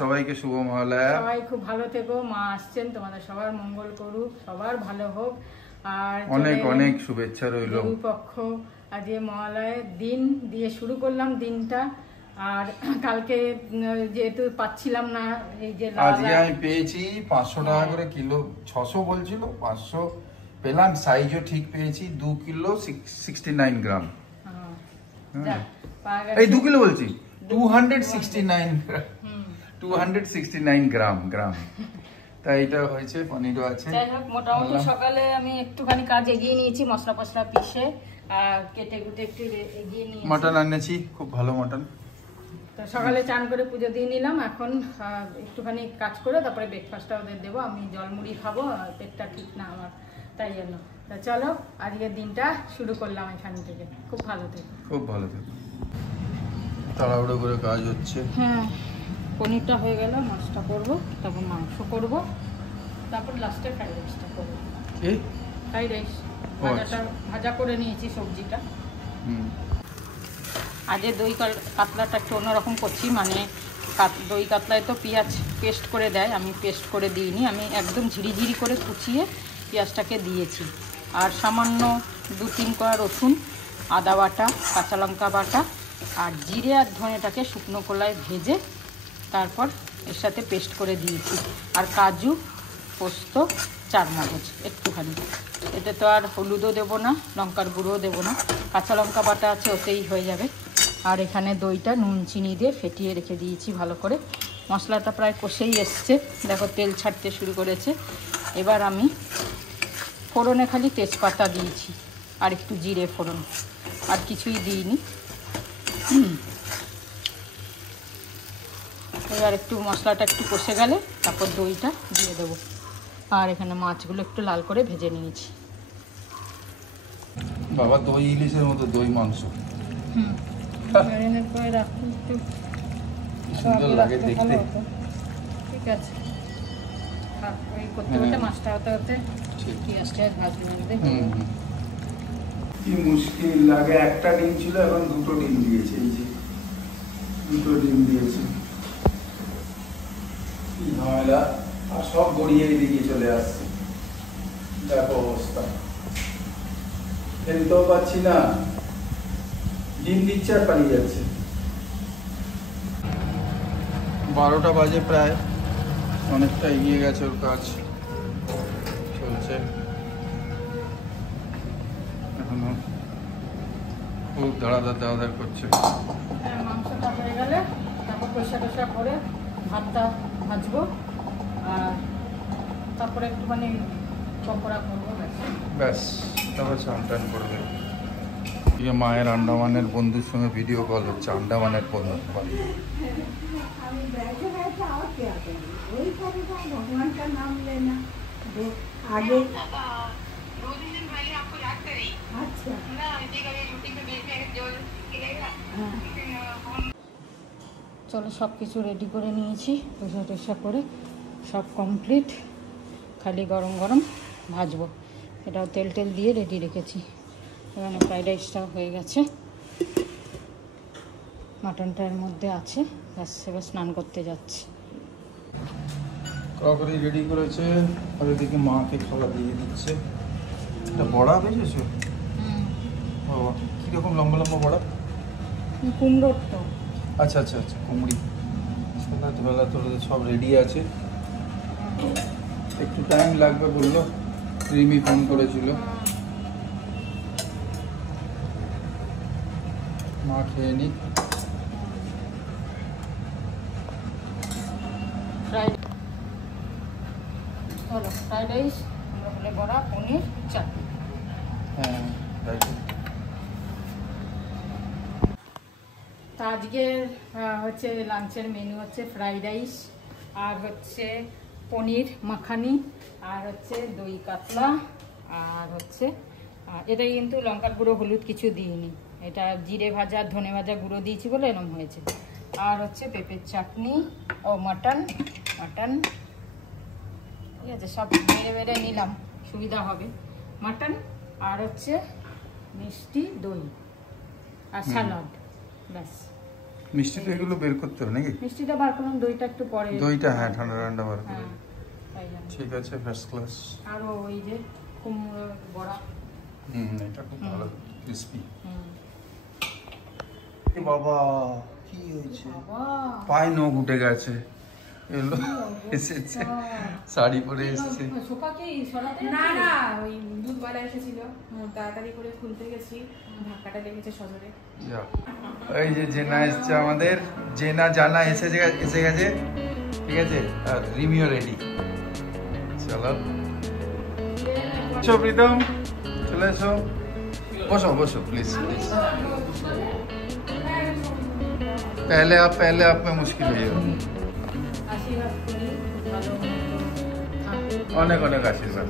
সবাইকে শুভ মহালয়া। সবাই খুব ভালো থেকো, মা আসছেন, তোমাদের সবার মঙ্গল করুক, সবার ভালো হোক। আর অনেক অনেক শুভেচ্ছা রইল। দুই পক্ষ আজকে মহালয়ের দিন দিয়ে শুরু করলাম দিনটা। আর কালকে যেহেতু পাচ্ছিলাম না, এই যে আজকে আমি পেয়েছি 500 টাকা করে কিলো, 600 বলছিল, 500 পেলাম। সাইজও ঠিক পেয়েছি, 2 কিলো 69 গ্রাম। এই 2 কিলো বলছি, 269 গ্রাম। তাই এটা হয়েছে, পনিরও আছে। যাই হোক, মোটামুটি সকালে আমি একটুখানি কাজ এগিয়ে নিয়েছি, মশলা ফসলা পিষে আর কেটে কুটে একটু এগিয়ে নিয়েছি। মটন আনেছি, খুব ভালো মটন। তো সকালে চান করে পুজো দিয়ে নিলাম, এখন একটুখানি কাজ করে তারপরে ব্রেকফাস্টটা ওদের দেবো। আমি জলমুড়ি খাবো, পেটটা ঠিক না আমার, তাই জন্য। তা চলো আজকের দিনটা শুরু করলাম এখান থেকে। খুব ভালো থেকো, খুব ভালো থেকো। তাড়াহুড়ো করে কাজ হচ্ছে। হ্যাঁ, পনিরটা হয়ে গেল, মাছটা করবো, তারপর মাংস করবো, তারপর লাস্টে ফ্রাইড রাইসটা করবো। ফ্রাইড রাইস ভাজা করে নিয়েছি সবজিটা। আজকে দই কাতলাটা একটু অন্যরকম করছি, মানে দই কাতলায় তো পেঁয়াজ পেস্ট করে দেয়, আমি পেস্ট করে দিইনি, আমি একদম ঝিরিঝিরি করে কুচিয়ে পেঁয়াজটাকে দিয়েছি। আর সামান্য 2-3 কোয়া রসুন, আদা বাটা, কাঁচা লঙ্কা বাটা আর জিরে আর ধনেটাকে শুকনো কলায় ভেজে তারপর এর সাথে পেস্ট করে দিয়েছি। আর কাজু, পোস্ত, চারমগজ একটুখানি। এতে তো আর হলুদও দেবো না, লঙ্কার গুঁড়োও দেবো না, কাঁচা লঙ্কা বাটা আছে, ওতেই হয়ে যাবে। আর এখানে দইটা নুন চিনি দিয়ে ফেটিয়ে রেখে দিয়েছি ভালো করে। মশলাটা প্রায় কষেই এসছে, দেখো তেল ছাড়তে শুরু করেছে। এবার আমি ফোড়নে খালি তেজপাতা দিয়েছি আর একটু জিরে ফোড়ন, আর কিছুই দিইনি। এবার একটু মশলাটা একটু কষে গেলে তারপর দইটা দিয়ে দেবো। আর এখানে মাছগুলো একটু লাল করে ভেজে নিয়েছি। বাবা, দই ইলিশের মতো দই মাংস। ম্যারিনেট করে রাখুন, একটু সুন্দর লাগে দেখতে। ঠিক আছে, ওই করতে করতে মাছটা হতে হতে পেঁয়াজটা ভাজতে লাগবে। কি মুশকিল লাগে, একটা ডিম ছিল, এখন 2টো ডিম দিয়েছে। এই যে 2টো ডিম দিয়েছে, কি ঝামেলা। আর সব গড়িয়ে দিকে চলে আসছে, দেখো অবস্থা। ফেলতেও পাচ্ছি না, ডিম দিচ্ছে আর পালিয়ে যাচ্ছে। 12টা বাজে প্রায়, অনেকটা এগিয়ে গেছে ওর কাজ, চলছে এখনো, খুব দাঁড়াদার করছে। মাংসটা হয়ে গেলে তারপর কষা করে ভাতটা ভাজবো, আর তারপরে একটুখানি পকোড়া করবো, ব্যাস। তারপর চান করবে। মায়ের আন্ডামানের বন্ধুর সঙ্গে ভিডিও কল হচ্ছে, আন্ডামানের বন্ধু। চলো সব কিছু রেডি করে নিয়েছি, টোসা করে সব কমপ্লিট, খালি গরম গরম ভাজবো। এটাও তেল দিয়ে রেডি রেখেছি। এখানে ফ্রাইড রাইসটাও হয়ে গেছে, মাটনটার মধ্যে আছে, ব্যাস এবার স্নান করতে যাচ্ছি। ক্রকারি রেডি করেছে, আর এদিকে মাকে খাবার দিয়ে দিচ্ছে। এটা বড়া ভেজেছো? বাবা, কীরকম লম্বা লম্বা বড়া? কুমড়োর তো। আচ্ছা, কুমড়ি। ধোলা সব রেডি আছে, একটু টাইম লাগবে বললো, রিমি ফোন করেছিল। মা খেয়ে নি। ফ্রাইড রাইস, বড়া, পনির, চাটনি। হ্যাঁ, তা আজকে হচ্ছে লাঞ্চের মেনু হচ্ছে ফ্রাইড রাইস, আর হচ্ছে পনির মাখানি, আর হচ্ছে দই কাতলা, আর হচ্ছে এটাই কিন্তু লঙ্কার গুঁড়ো হলুদ কিছু দিইনি, এটা জিরে ভাজা ধনে ভাজা গুঁড়ো দিয়েছি বলে এরকম হয়েছে। আর হচ্ছে পেঁপের চাটনি ও মাটন, ঠিক আছে, সব বেড়ে নিলাম, সুবিধা হবে। মাটন আর হচ্ছে মিষ্টি দই আর স্যালাড, ব্যাস মিষ্টি তো এগুলো বের করতে হবে নাকি? মিষ্টিটা বার করুন, দইটা একটু পরে। দইটা হ্যাঁ ঠান্ডা ঠান্ডা বার করে। হ্যাঁ, তাই জন্য। ঠিক আছে, ফার্স্ট ক্লাস। আর ওই যে কুমড়োর বড়া। এটা খুব ভালো, ক্রিসপি। হুম। বাবা কি হয়েছে? বাবা, পায়ে নখ উঠে গেছে। এলো এসেছে, শাড়ি পরে এসেছে। শোকাকে সরাতে না না, ওই দুধওয়ালা এসেছিল, তাড়াতাড়ি করে খুলতে গেছি, ধাক্কাটা লেগেছে সজোরে। যা। এই যে জেনা এসছে আমাদের, জেনা জানা এসে গেছে, ঠিক আছে। আর রিমিও রেডি। চলো প্রীতম, চলে এসো, বসো বসো প্লিজ প্লিজ। पहले आप में मुश्किल है। আশীর্বাদ করি, ভালো মতো। অনেক অনেক আশীর্বাদ,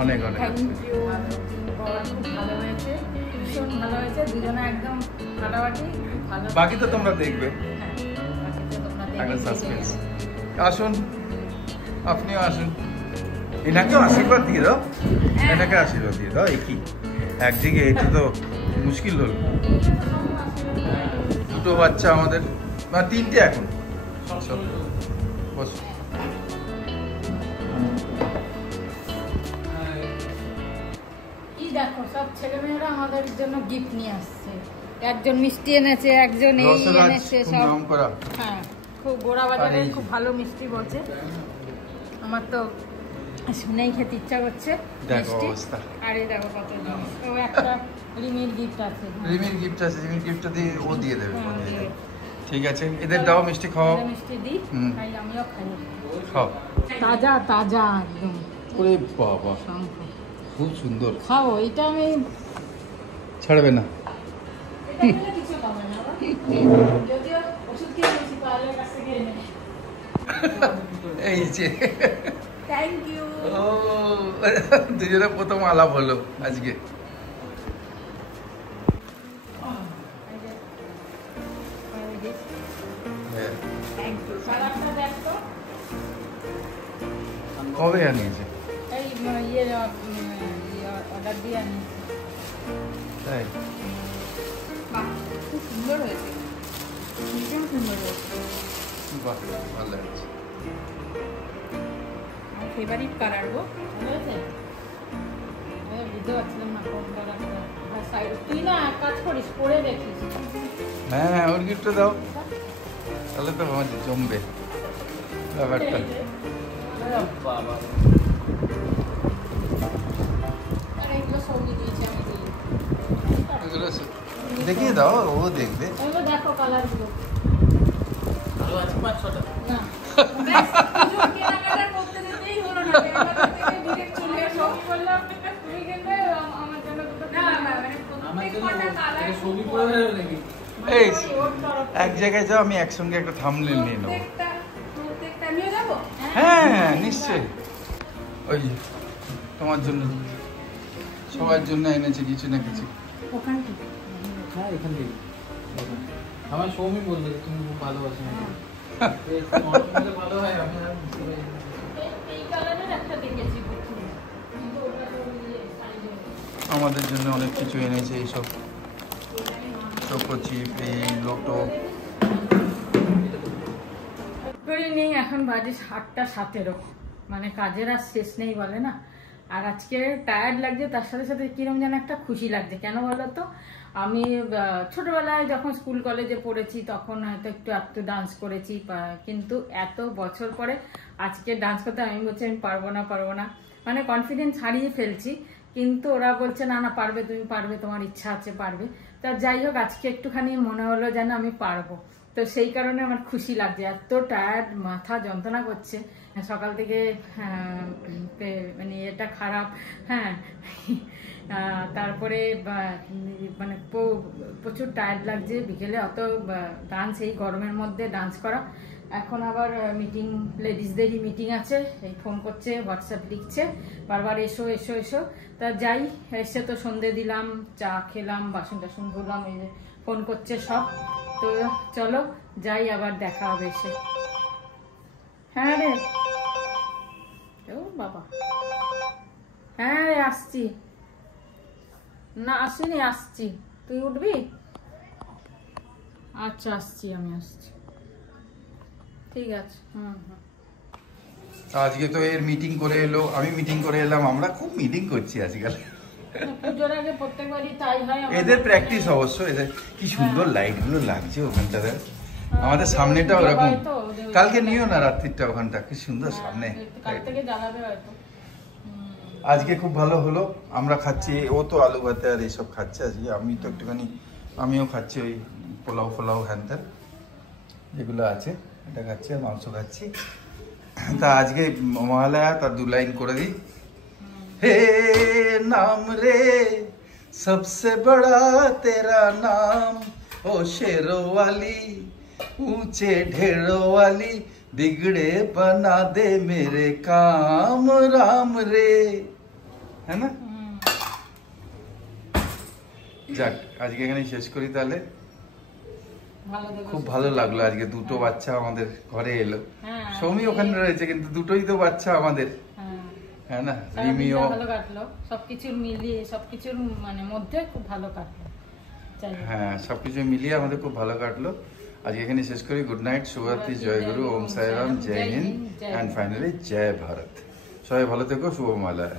অনেক অনেক থ্যাংক ইউ। বর খুব ভালো হয়েছে, ভীষণ ভালো হয়েছে, দুজনে একদম ফাটাফাটি, খুব ভালো। বাকি তো তোমরা দেখবে, হ্যাঁ, বাকিটা তোমরা একটা দেখে সাসপেন্স। আসুন, আপনিও আসুন, এনাকেও আশীর্বাদ দিয়ে দাও, এনাকে আশীর্বাদ দিয়ে দাও। একই একদিকে, এটা তো মুশকিল হল। দুটো বাচ্চা আমাদের, না তিনটে এখন। বসো। কি দেখো, সব ছেলেমেয়েরা আমাদের জন্য গিফট নিয়ে আসছে। একজন মিষ্টি এনেছে, একজন এই রসরাজ এনেছে, খুব সব। নাম করা। হ্যাঁ, খুব গোড়া বাজারে আর এই- খুব ভালো মিষ্টি বলছে। আমার তো শুনেই খেতে ইচ্ছা করছে দেখো মিষ্টি। অবস্থা। আর এই দেখো কত জিনিস। ও একটা রিমির গিফট আছে। রিমির গিফট আছে, রিমির গিফটটা দিয়ে ও দিয়ে দেবে, ও হ্যাঁ, দিয়ে দেবে। দিয়ে। ঠিক আছে, এদের দাও মিষ্টি, খাও। এরা মিষ্টি দিই, হুম। খাই, আমিও খাই। খাও। তাজা তাজা একদম ওরে বাবা, শঙ্খ। খুব সুন্দর। খাও, এটা আমি ছাড়বে না। এটা খেলে কিছু পাবে না বাবা। যদিও ওষুধ খেয়ে বেশি পার্লার কাছ থেকে এনে। এই যে থ্যাংক ইউ। ও, দুজনে প্রথম আলাপ হলো আজকে। হ্যাঁ। Thank you. কালারটা দেখ তো। কবে আনিয়েছে? এই অর্ডার দিয়ে আনিয়েছি। তাই? বাহ, খুব সুন্দর হয়েছে, ভীষণ সুন্দর হয়েছে। বাহ, ভালো লাগছে। আমার ফেভারিট কালার গো। ভালো হয়েছে? আমি বুঝতে পারছিলাম না কোন কালারটা। আর সাইড তুই না এক কাজ করিস, পরে দেখিস। হ্যাঁ, ওর গিফটটা দাও, তাহলে তো আমার জমবে ব্যাপারটা। আর এগুলো সবজি দিয়েছি আমি দিই। এগুলো দেখিয়ে দাও, ও দেখবে। এগুলো দেখো কালারগুলো। না, ব্যাস, পুজোর কেনাকাটা করতে যেতেই হলো না, কেনাকাটা থেকে direct চলে এসো। সব বললাম তুমি কিন্তু আমার জন্য দুটো না, না, মানে প্রত্যেক কটা colour এই এক জায়গায় যাও, আমি একসঙ্গে একটা থাম্বনেল নিয়ে নেবো। প্রত্যেকটা নিয়ে যাবো। হ্যাঁ নিশ্চয়ই। ওই যে তোমার জন্য, সবার জন্য এনেছি কিছু না কিছু। ওখান থেকে হ্যাঁ এখান থেকে আমার সৌমি বলবে যে তুমি খুব ভালোবাসো ভালো হয় আমি আর বুঝতে পারি না। এই কালারের একটা দেখেছি প্রথমে, কিন্তু ওটা তো সাইজে। আমাদের জন্য অনেক কিছু এনেছে, এইসব চোকো চিপ, এই লোটো। গুড ইভিনিং, এখন বাজে 8:17, মানে কাজের আর শেষ নেই বলে না। আর আজকে টায়ার্ড লাগছে, তার সাথে সাথে কিরম যেন একটা খুশি লাগছে। কেন বলো তো, আমি ছোটবেলায় যখন স্কুল কলেজে পড়েছি তখন হয়তো একটু ডান্স করেছি, কিন্তু এত বছর পরে আজকে ডান্স করতে আমি বলছি আমি পারবো না, মানে কনফিডেন্স হারিয়ে ফেলছি। কিন্তু ওরা বলছে না না পারবে, তুমি পারবে, তোমার ইচ্ছা আছে, পারবে। তা যাই হোক, আজকে একটুখানি মনে হলো যেন আমি পারবো। তো সেই কারণে আমার খুশি লাগছে। এত টায়ার্ড, মাথা যন্ত্রণা করছে সকাল থেকে, মানে এটা খারাপ। হ্যাঁ, তারপরে মানে প্রচুর টায়ার্ড লাগছে। বিকেলে অত ডান্স, এই গরমের মধ্যে ডান্স করা। এখন আবার মিটিং, লেডিসদেরই মিটিং আছে। এই ফোন করছে, হোয়াটসঅ্যাপ লিখছে বারবার, এসো এসো এসো। তা যাই, এসে তো সন্ধে দিলাম, চা খেলাম, বাসন টাসন ধুলাম, এই যে ফোন করছে সব। তো চলো যাই, আবার দেখা হবে এসে। হ্যাঁ রে, ও বাবা, হ্যাঁ রে আসছি। না আসিনি, আসছি। তুই উঠবি? আচ্ছা আসছি, আমি আসছি, ঠিক আছে। আজকে তো এর মিটিং করে এলো, আমি মিটিং করে এলাম, আমরা খুব মিটিং করছি আজকাল। পুজোর আগে প্রত্যেকবারই তাই হয় আমাদের। এদের প্র্যাকটিস অবশ্য, এদের কি সুন্দর লাইট গুলো লাগছে ওখানটাতে, আমাদের সামনেটা ওরকম। কালকে নিও না রাত্রিটা ওখানটা, কি সুন্দর সামনে। কাল থেকে জ্বালাবে হয়তো। আজকে খুব ভালো হলো, আমরা খাচ্ছি, ও তো আলু ভাতে আর এইসব খাচ্ছে আজকে, আমি তো একটুখানি আমিও খাচ্ছি ওই পোলাও ফোলাও হ্যান ত্যান যেগুলো আছে এটা খাচ্ছি, আর মাংস খাচ্ছি। তা আজকে মহালয়া, তার 2 লাইন করে দিই। হে নাম রে সবসে বড়া তেরা নাম, ও শেরো वाली ऊंचे ढेरों वाली, बिगड़े बना दे मेरे काम राम रे, है ना? যাক আজকে এখানে শেষ করি তাহলে। খুব ভালো লাগলো আজকে, 2টো বাচ্চা আমাদের ঘরে এলো। সৌমি ওখানে রয়েছে কিন্তু 2টোই তো বাচ্চা আমাদের, হ্যাঁ না? রিমিও ভালো কাটলো, সবকিছু মিলিয়ে সবকিছুর মানে মধ্যে খুব ভালো কাটলো। হ্যাঁ, সবকিছু মিলিয়ে আমাদের খুব ভালো কাটলো। আজকে এখানে শেষ করি। গুড নাইট, শুভরাত্রি, জয় গুরু, ওম সাই রাম, জয় হিন্দ, অ্যান্ড ফাইনালি জয় ভারত। সবাই ভালো থেকো, শুভ মহালয়া।